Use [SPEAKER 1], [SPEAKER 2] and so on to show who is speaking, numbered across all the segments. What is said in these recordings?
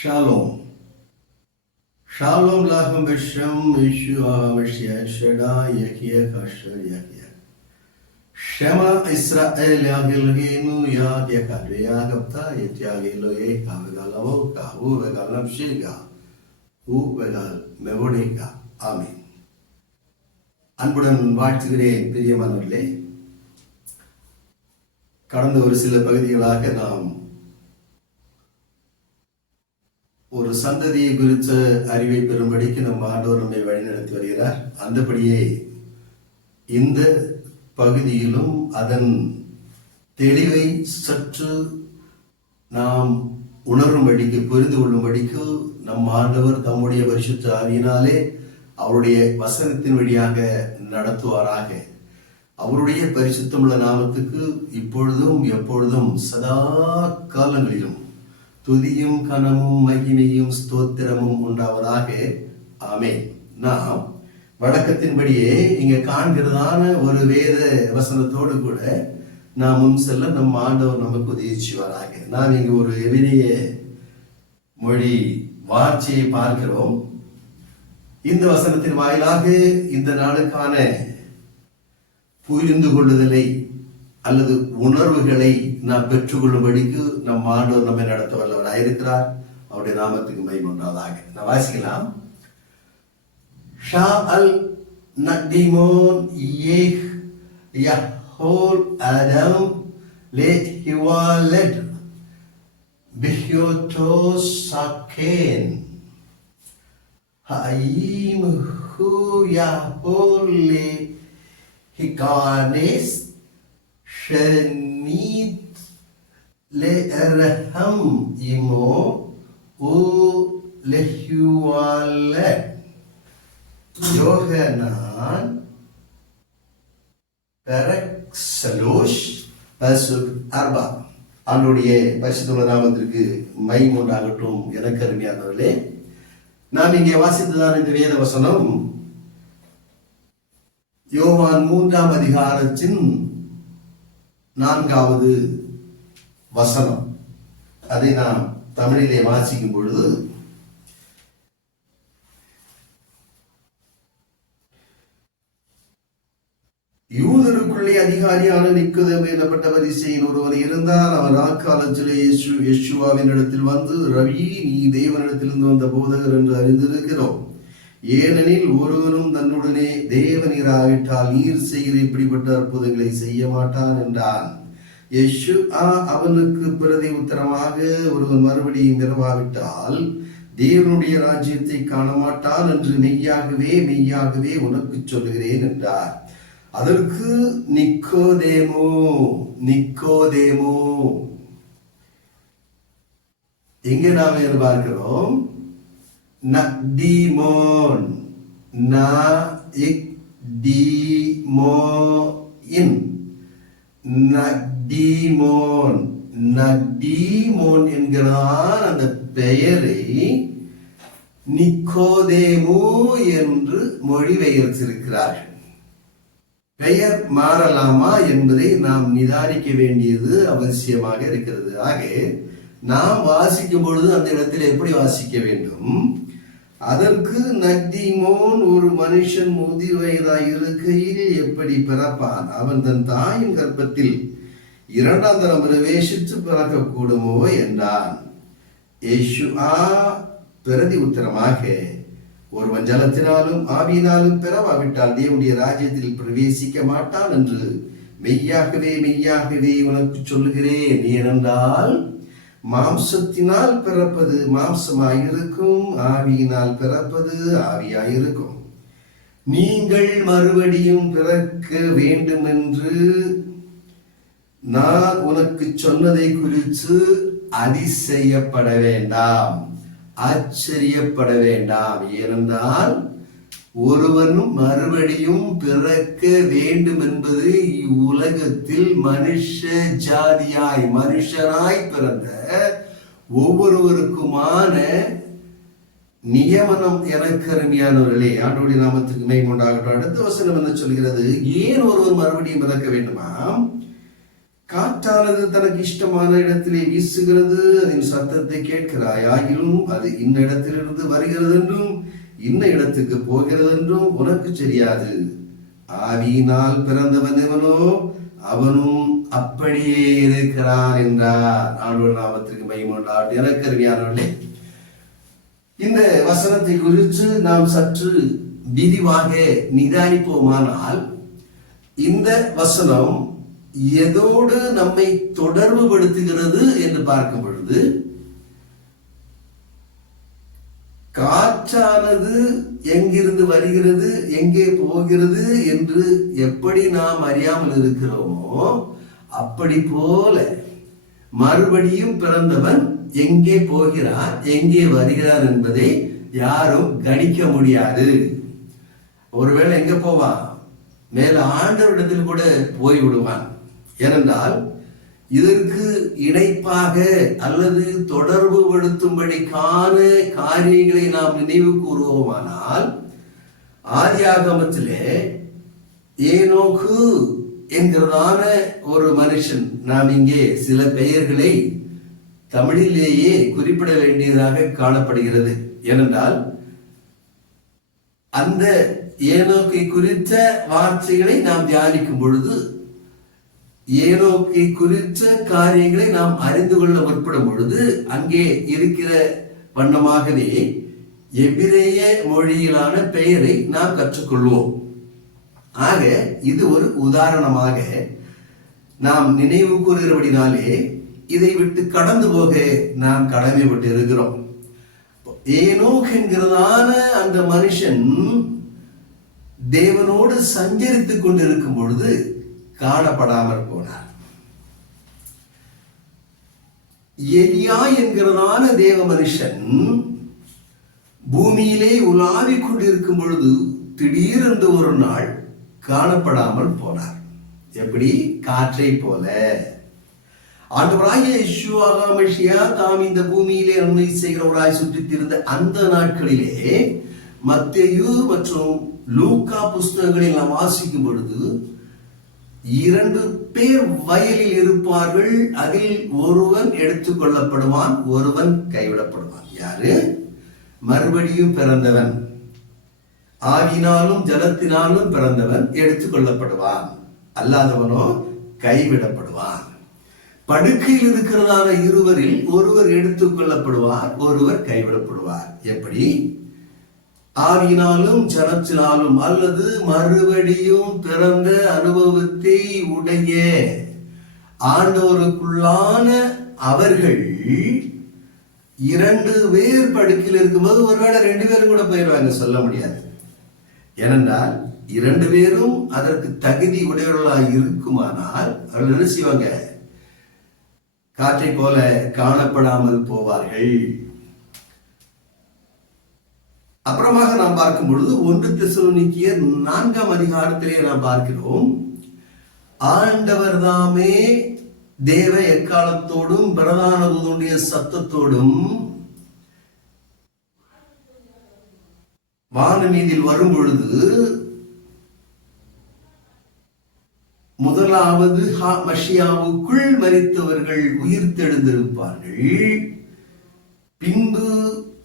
[SPEAKER 1] Shalom. Shalom lachem b'shem Yeshua HaMashiach Shaddai Yekia Kasher Yekia. Shema Israel Yagilginu Yad Yakadre Yagapta Yetyagiloye Kavegalamo Kahu Vegalam Shiga Hu Vegal Mevodeka Amen. அன்புடன் வாழ்த்துகிறேன் பிரியமானவர்களே கடந்த ஒரு சில பகுதிகளாக நாம் ஒரு சந்ததியை குறித்த அறிவை பெறும்படிக்கு நம் ஆண்டவர் நம்மை வழிநடத்தி வருகிறார். அந்தபடியே இந்த பகுதியிலும் அதன் தெளிவை சற்று நாம் உணரும்படிக்கு புரிந்து கொள்ளும்படிக்கு நம் ஆண்டவர் தம்முடைய பரிசுத்த ஆவியினாலே அவருடைய வசனத்தின் வழியாக நடத்துவாராக. அவருடைய பரிசுத்தமுள்ள நாமத்துக்கு இப்பொழுதும் எப்பொழுதும் சதா காலங்களிலும் துதியும் கனமும் மகிமையும் ஸ்தோத்திரமும் உண்டாவதாக. ஆமே நாம் வழக்கத்தின்படியே இங்க காண்கிறதான ஒரு வேத வசனத்தோடு கூட நாம் முன் செல்ல நம் ஆண்டவர் நமக்கு உதவி செய்வாராக நாம் இங்கு ஒரு எதிரிய மொழி வார்த்தையை பார்க்கிறோம். இந்த வசனத்தின் வாயிலாக இந்த நாளுக்கான புரிந்து கொள்ளுதலை அல்லது உணர்வுகளை நாம் பெற்றுக்கொள்ளும்படிக்கு நம் ஆண்டவர் நம்மை நடத்த வல்லவராக இருக்கிறார் அவருடைய நாமத்துக்கு மைமொன்றாவதாக நான் வாசிக்கலாம். ஷா அல் நக்டிமோன் ஏஹ் யஹோல் அடம் லேட் ஹிவாலெட் பிஹ்யோட்டோஸ் சக்கேன் ஹயீம் ஹூ யஹோல் லே ஹிகானேஸ் شنيد لأرهم إمو لهيوال யோகனான் பெரக்சலோஷ் பசுக் அர்பா அவனுடைய பரிசுத்துள்ள நாமத்திற்கு மை உண்டாகட்டும் எனக்கு அருமையானவர்களே நாம் இங்கே வாசித்துதான் இந்த வேத வசனம் யோவான் மூன்றாம் அதிகாரத்தின் நான்காவது வசனம். அதை நாம் தமிழிலே வாசிக்கும் பொழுது யூதருக்குள்ளே அதிகாரியான நிக்குதம் எனப்பட்ட வரிசையில் ஒருவர் இருந்தார். அவர் ஆக்காலத்திலே யேசு யேசுவாவின் இடத்தில் வந்து ரவி நீ தேவனிடத்திலிருந்து வந்த போதகர் என்று அறிந்திருக்கிறோம். ஏனெனில் ஒருவனும் தன்னுடனே தேவனீராவிட்டால் நீர் செய்கிற இப்படிப்பட்ட அற்புதங்களை செய்ய மாட்டான் என்றான். யஷு ஆ அவனுக்கு பிரதி உத்தரமாக ஒருவன் மறுபடியும் பிறவாவிட்டால் தேவனுடைய ராஜ்யத்தை காண மாட்டான் என்று மெய்யாகவே மெய்யாகவே உனக்கு சொல்லுகிறேன் என்றார். அதற்கு நிக்கோதேமோ நிக்கோதேமோ. எங்க நாம் பார்க்கிறோம் நக்திமோன் ந இக் டிமோ இன் நக்டிமோன் நக்டிமோன் என்கிறான் அந்த பெயரை நிக்கோதேமு என்று மொழிபெயர்த்திருக்கிறார்கள் பெயர் மாறலாமா என்பதை நாம் நிதானிக்க வேண்டியது அவசியமாக இருக்கிறது. ஆக நாம் வாசிக்கும் பொழுது அந்த இடத்தில் எப்படி வாசிக்க வேண்டும்? அதற்கு நக்திமோன் ஒரு மனுஷன் முதிர் வயதாய் இருக்கையில் எப்படி பிறப்பான்? அவன் தன் தாயின் கர்ப்பத்தில் இரண்டாம் தரம் பிரவேசித்து பிறக்கக்கூடுமோ என்றான். யேசு ஆ பிரதி உத்தரமாக ஒருவன் ஜலத்தினாலும் ஆவியினாலும் பிறவாவிட்டால் தேவனுடைய ராஜ்யத்தில் பிரவேசிக்க மாட்டான் என்று மெய்யாகவே மெய்யாகவே உனக்கு சொல்லுகிறேன். ஏனென்றால் மாம்சத்தினால் பிறப்பது மாம்சமாயிருக்கும் ஆவியினால் பிறப்பது ஆவியாயிருக்கும். நீங்கள் மறுபடியும் பிறக்க வேண்டும் என்று நான் உனக்கு சொன்னதை குறித்து அதிசயப்பட வேண்டாம் ஆச்சரியப்பட வேண்டாம். ஏனென்றால் ஒருவனும் மறுபடியும் பிறக்க வேண்டும் என்பது இவ்வுலகத்தில் மனுஷ ஜாதியாய் மனுஷராய் பிறந்த ஒவ்வொருவருக்குமான நியமனம் எனக்கு அருமையானவர்களே ஆண்டோடைய நாமத்துக்கு மை கொண்டாகட்டும் அடுத்த வசனம் என்ன சொல்கிறது? ஏன் ஒருவர் மறுபடியும் பிறக்க வேண்டுமா? காற்றானது தனக்கு இஷ்டமான இடத்திலே வீசுகிறது. அதன் சத்தத்தை கேட்கிறாய். ஆகிலும் அது இந்த இடத்திலிருந்து வருகிறது என்றும் இன்ன இடத்துக்கு போகிறது என்றும் உனக்கு தெரியாது. ஆவியினால் பிறந்தவன் எவனோ அவனும் அப்படியே இருக்கிறான் என்றார். ஆண்டவர் நாமத்திற்கு மகிமண்டாட் எனக்கு அருமையானவர்களே இந்த வசனத்தை குறித்து நாம் சற்று விரிவாக நிதானிப்போமானால் இந்த வசனம் எதோடு நம்மை தொடர்பு படுத்துகிறது என்று பார்க்கும் பொழுது காற்றானது எங்கிருந்து வருகிறது எங்கே போகிறது என்று எப்படி நாம் அறியாமல் இருக்கிறோமோ அப்படி போல மறுபடியும் பிறந்தவன் எங்கே போகிறார் எங்கே வருகிறார் என்பதை யாரும் கணிக்க முடியாது. ஒருவேளை எங்க போவான்? மேல ஆண்டவரிடத்தில் கூட போய் விடுவான் ஏனென்றால் இதற்கு இணைப்பாக அல்லது தொடர்பு படுத்தும்படிக்கான காரியங்களை நாம் நினைவு கூறுவோமானால் ஆதியாகமத்திலே ஏனோக்கு என்கிறதான ஒரு மனுஷன் நாம் இங்கே சில பெயர்களை தமிழிலேயே குறிப்பிட வேண்டியதாக காணப்படுகிறது. ஏனென்றால் அந்த ஏனோக்கை குறித்த வார்த்தைகளை நாம் தியானிக்கும் பொழுது ஏனோக்கை குறித்த காரியங்களை நாம் அறிந்து கொள்ள முற்படும் பொழுது அங்கே இருக்கிற வண்ணமாகவே எபிரேய மொழியிலான பெயரை நாம் கற்றுக்கொள்வோம். ஆக இது ஒரு உதாரணமாக நாம் நினைவு கூறுகிறபடினாலே இதை விட்டு கடந்து போக நாம் கடமைப்பட்டு இருக்கிறோம் ஏனோக் என்கிறதான அந்த மனுஷன் தேவனோடு சஞ்சரித்துக் கொண்டிருக்கும் பொழுது காணப்படாமல் போனார். எலியா என்கிறதான தேவ மனுஷன் பூமியிலே உலாவிக் கொண்டிருக்கும் பொழுது திடீரென்று ஒரு நாள் காணப்படாமல் போனார். எப்படி? காற்றை போல. ஆண்டவராகிய யெஷுவா தாம் இந்த பூமியிலே நன்மை செய்கிறவராய் சுற்றித் திருந்த அந்த நாட்களிலே மத்தேயு மற்றும் லூக்கா புஸ்தகங்களில் நாம் வாசிக்கும் பொழுது இரண்டு பேர் வயலில் இருப்பார்கள். அதில் ஒருவன் எடுத்துக் கொள்ளப்படுவான் ஒருவன் கைவிடப்படுவான். யாரு? மறுபடியும் பிறந்தவன். ஆவினாலும் ஜலத்தினாலும் பிறந்தவன் எடுத்துக் கொள்ளப்படுவான். அல்லாதவனோ கைவிடப்படுவான். படுக்கையில் இருக்கிறதான இருவரில் ஒருவர் எடுத்துக் கொள்ளப்படுவார் ஒருவர் கைவிடப்படுவார். எப்படி? ஆவியினாலும் ஜனத்தினாலும் அல்லது மறுபடியும் பிறந்த அனுபவத்தை உடைய ஆண்டவருக்குள்ளான அவர்கள் இரண்டு பேர் படுக்கையில் இருக்கும்போது ஒருவேளை ரெண்டு பேரும் கூட போயிடுவாங்க சொல்ல முடியாது. ஏனென்றால் இரண்டு பேரும் அதற்கு தகுதி உடையவர்களாக இருக்குமானால் அவர்கள் என்ன செய்வாங்க? காற்றை போல காணப்படாமல் போவார்கள். அப்புறமாக நாம் பார்க்கும் பொழுது ஒன்று தெசலோனிக்கிய நான்காம் அதிகாரத்திலே நாம் பார்க்கிறோம். ஆண்டவர் தாமே தேவ எக்காலத்தோடும் பிரதான தூதனுடைய சத்தத்தோடும் வானமீதில் வரும் பொழுது முதலாவது மஷியாவுக்குள் மறித்தவர்கள் உயிர் தெழுந்திருப்பார்கள் பின்பு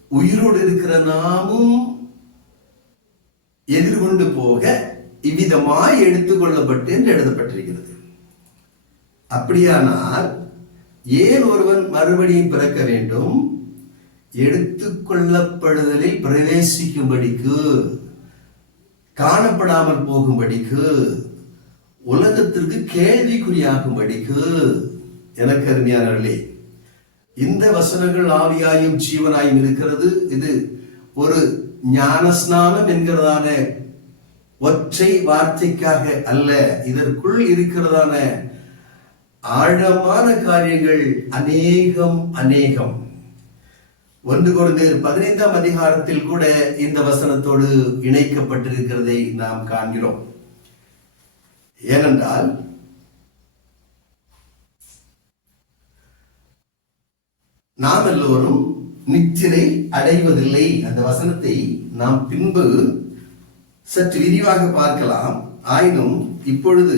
[SPEAKER 1] உயிரோடு இருக்கிற நாமும் எதிர்கொண்டு போக இவ்விதமாய் எடுத்துக்கொள்ளப்பட்டு என்று எழுதப்பட்டிருக்கிறது. அப்படியானால் ஏன் ஒருவன் மறுபடியும் பிறக்க வேண்டும்? எடுத்துக்கொள்ளப்படுதலில் பிரவேசிக்கும்படிக்கு காணப்படாமல் போகும்படிக்கு உலகத்திற்கு கேள்விக்குறியாகும்படிக்கு எனக்கு அருமையானவர்களே இந்த வசனங்கள் ஆவியாயும் ஜீவனாயும் இருக்கிறது. இது ஒரு ஞானஸ்நானம் என்கிறதான ஒற்றை வார்த்தைக்காக அல்ல. இதற்குள் இருக்கிறதான ஆழமான காரியங்கள் அநேகம் அநேகம். ஒன்று குழந்தையர் பதினைந்தாம் அதிகாரத்தில் கூட இந்த வசனத்தோடு இணைக்கப்பட்டிருக்கிறதை நாம் காண்கிறோம். ஏனென்றால் நாம் எல்லோரும் நித்திரை அடைவதில்லை. அந்த வசனத்தை நாம் பின்பு சற்று விரிவாக பார்க்கலாம். ஆயினும் இப்பொழுது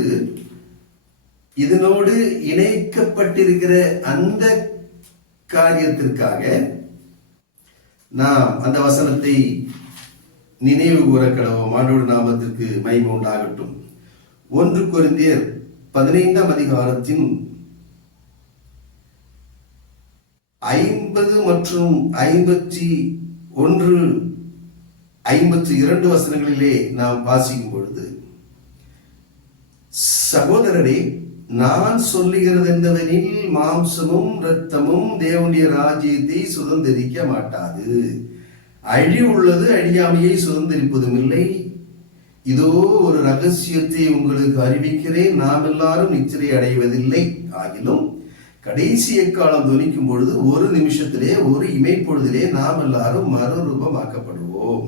[SPEAKER 1] இதனோடு இணைக்கப்பட்டிருக்கிற அந்த காரியத்திற்காக நாம் அந்த வசனத்தை நினைவு கூற கடவோம். ஆண்டோடு நாமத்திற்கு மகிமை உண்டாகட்டும். ஒன்று கொரிந்தியர் பதினைந்தாம் அதிகாரத்தின் ஐம்பது மற்றும் ஐம்பத்தி ஒன்று ஐம்பத்தி இரண்டு வசனங்களிலே நாம் வாசிக்கும் பொழுது சகோதரரே நான் சொல்லுகிறது என்னவெனில் மாம்சமும் இரத்தமும் தேவனுடைய ராஜ்யத்தை சுதந்திரிக்க மாட்டாது. அழிவுள்ளது அழியாமையை சுதந்திரிப்பதும் இல்லை. இதோ ஒரு ரகசியத்தை உங்களுக்கு அறிவிக்கிறேன். நாம் எல்லாரும் நிச்சரை அடைவதில்லை. ஆகிலும் கடைசி எக்காலம் துணிக்கும் பொழுது ஒரு நிமிஷத்திலே ஒரு இமைப்பொழுதிலே நாம் எல்லாரும் மறுரூபமாக்கப்படுவோம்.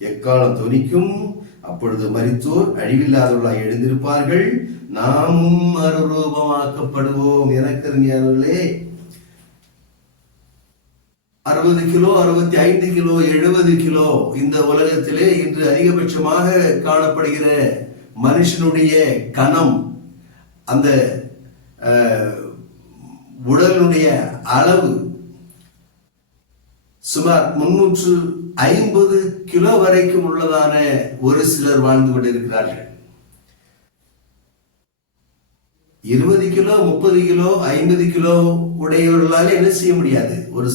[SPEAKER 1] எக்காலம் துணிக்கும் அப்பொழுது மறித்தோர் அழிவில்லாதவர்களாக எழுந்திருப்பார்கள். நாமும் மறுரூபமாக்கப்படுவோம். எனக்கு அறுபது கிலோ அறுபத்தி ஐந்து கிலோ எழுபது கிலோ இந்த உலகத்திலே இன்று அதிகபட்சமாக காணப்படுகிற மனுஷனுடைய கணம் அந்த உடலுடைய அளவு சுமார் முன்னூற்று ஐம்பது கிலோ வரைக்கும் உள்ளதான ஒரு சிலர் வாழ்ந்து கொண்டிருக்கிறார்கள். இருபது கிலோ முப்பது கிலோ ஐம்பது கிலோ உடையவர்களால் என்ன செய்ய முடியாது? ஒரு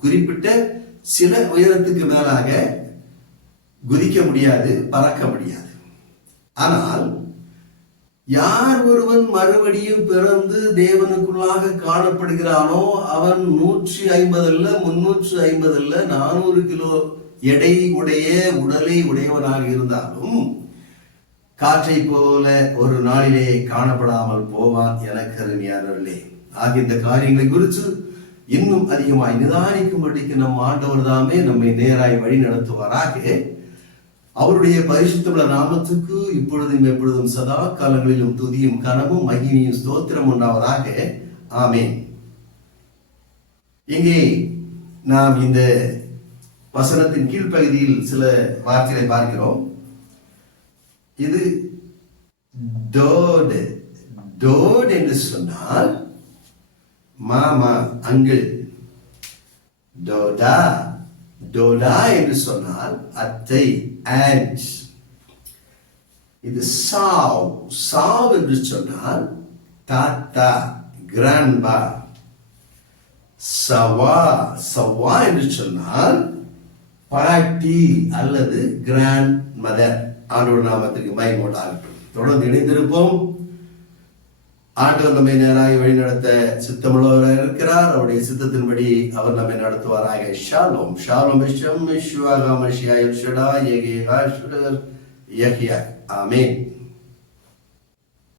[SPEAKER 1] குறிப்பிட்ட சில உயரத்துக்கு மேலாக குதிக்க முடியாது பறக்க முடியாது. ஆனால் யார் ஒருவன் மறுபடியும் பிறந்து தேவனுக்குள்ளாக காணப்படுகிறானோ அவன் நூற்றி ஐம்பது அல்ல முன்னூற்று ஐம்பது அல்ல நானூறு கிலோ எடை உடைய உடலை உடையவனாக இருந்தாலும் காற்றை போல ஒரு நாளிலே காணப்படாமல் போவான் என கருமையானவர்களே ஆகிய இந்த காரியங்களை குறித்து இன்னும் அதிகமாய் நிதானிக்கும்படிக்கு நம் ஆண்டவர் தாமே நம்மை நேராய் வழி நடத்துவாராக அவருடைய பரிசுத்தமுள்ள நாமத்துக்கு இப்பொழுதும் எப்பொழுதும் சதா காலங்களிலும் துதியும் கனமும் மகிமையும் ஸ்தோத்திரம் உண்டாவதாக. ஆமேன். இங்கே நாம் இந்த வசனத்தின் கீழ்ப்பகுதியில் சில வார்த்தைகளை பார்க்கிறோம். இது டோடு டோட் என்று சொன்னால் மாமா அங்கிள். டோடா டோடா என்று சொன்னால் அத்தை. ஆண்ட் இது சாவ் சாவ் என்று சொன்னால் தாத்தா கிராண்ட்பா சவா சவா என்று சொன்னால் பாட்டி அல்லது கிராண்ட் மதர் ஆண்டவர் நாமத்துக்கு மயமோட்டாகட்டும் தொடர்ந்து இணைந்திருப்போம். ஆண்டவர் நம்மை வழி வழிநடத்த சித்தமுள்ளவராக இருக்கிறார். அவருடைய சித்தத்தின்படி அவர் நம்மை நடத்துவாராக. ஷாலோம். ஷாலோம் விஷம் விஸ்வாகாம ஷியாய் ஷடா. யகே ஆமே